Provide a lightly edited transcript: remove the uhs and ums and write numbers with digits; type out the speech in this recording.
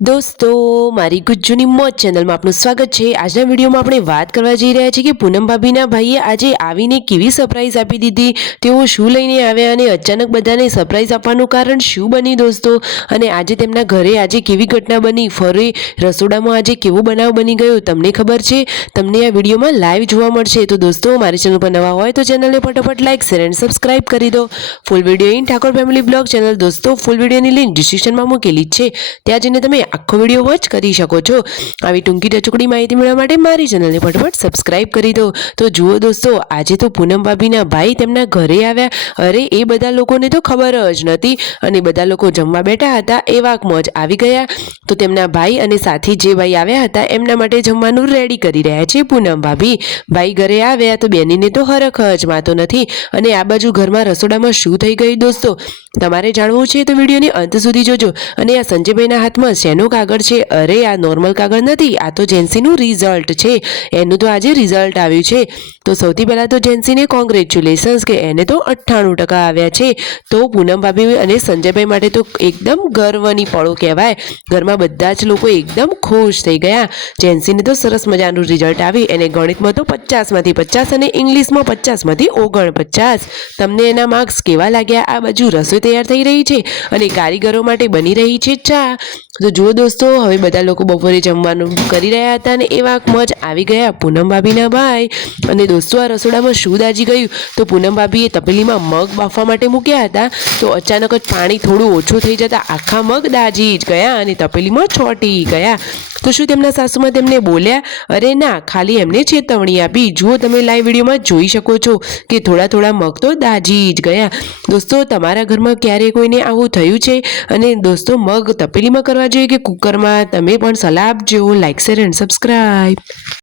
દોસ્તો મારી ગુજ્જુની મોજ ચેનલમાં આપનું સ્વાગત છે। આજના વિડીયોમાં આપણે વાત કરવા જઈ રહ્યા છીએ કે પૂનમ ભાભીના ભાઈએ આજે આવીને કેવી સરપ્રાઈઝ આપી દીધી, તેઓ શું લઈને આવ્યા અને અચાનક બધાને સરપ્રાઈઝ આપવાનું કારણ શું બની દોસ્તો, અને આજે તેમના ઘરે આજે કેવી ઘટના બની, ફરી રસોડામાં આજે કેવો બનાવ બની ગયો તમને ખબર છે। તમને આ વિડીયોમાં લાઈવ જોવા મળશે। તો દોસ્તો મારી ચેનલ પર નવા હોય તો ચેનલને ફટાફટ લાઈક શેર એન્ડ સબસ્ક્રાઇબ કરી દો। Full video in Thakor family blog channel દોસ્તો ફૂલ વિડીયોની લિંક ડિસ્ક્રિપ્શનમાં મૂકેલી છે, ત્યાં જઈને તમે આખો વિડીયો વોચ કરી શકો છો। આવી ટૂંકી ટચુકડી માહિતી મેળવવા માટે મારી ચેનલને ફટાફટ સબસ્ક્રાઇબ કરી દો। તો જુઓ દોસ્તો, આજે તો પૂનમ ભાભીના ભાઈ તેમના ઘરે આવ્યા। અરે એ બધા લોકોને તો ખબર જ નથી અને બધા લોકો જમવા બેઠા હતા એ વાકમાં જ આવી ગયા। તો તેમના ભાઈ અને સાથી જે ભાઈ આવ્યા હતા એમના માટે જમવાનું રેડી કરી રહ્યા છે પૂનમ ભાભી। ભાઈ ઘરે આવ્યા તો બેનીને તો હરખ જ માતો નથી, અને આ બાજુ ઘરમાં રસોડામાં શું થઈ ગયું દોસ્તો તમારે જાણવું છે તો વિડીયોની અંત સુધી જોજો। અને આ સંજયભાઈના હાથમાં શેનો કાગળ છે? અરે આ નોર્મલ કાગળ નથી, આ તો જેન્સીનું રિઝલ્ટ છે। એનું તો આજે રિઝલ્ટ આવ્યું છે। તો સૌથી પહેલાં તો જેન્સીને કોંગ્રેચ્યુલેશન્સ કે એને તો 98% આવ્યા છે। તો પૂનમ ભાભી અને સંજયભાઈ માટે તો એકદમ ગર્વની પળો કહેવાય। ઘરમાં બધા જ લોકો એકદમ ખુશ થઈ ગયા। જેન્સીને તો સરસ મજાનું રિઝલ્ટ આવી, એને ગણિતમાં તો 50માંથી 50 અને ઇંગ્લિશમાં 50માંથી 49। તમને એના માર્ક્સ કેવા લાગ્યા? આ બાજુ રસોઈ તૈયાર થઈ રહી છે અને કારીગરો માટે બની રહી છે ચા। તો જુઓ દોસ્તો, હવે બધા લોકો બપોરે જમવાનું કરી રહ્યા હતા અને એવા મોજ આવી ગયા પૂનમ ભાભીના ભાઈ। અને દોસ્તો આ રસોડામાં શું દાજી ગયું? તો પૂનમ ભાભીએ તપેલીમાં મગ બાફવા માટે મૂક્યા હતા, તો અચાનક જ પાણી થોડું ઓછું થઈ જતા આખા મગ દાજી જ ગયા અને તપેલીમાં છોટી ગયા। તો શું તેમના સાસુમાં તેમને બોલ્યા? અરે ના, ખાલી એમને ચેતવણી આપી। જુઓ તમે લાઈવ વિડીયોમાં જોઈ શકો છો કે થોડા થોડા મગ તો દાજી જ ગયા। દોસ્તો તમારા ઘરમાં ક્યારે કોઈને આવું થયું છે? અને દોસ્તો મગ તપેલીમાં કરવા જોઈએ કે કુકરમાં? તમે પણ સલાહ આપજો। Like share and subscribe.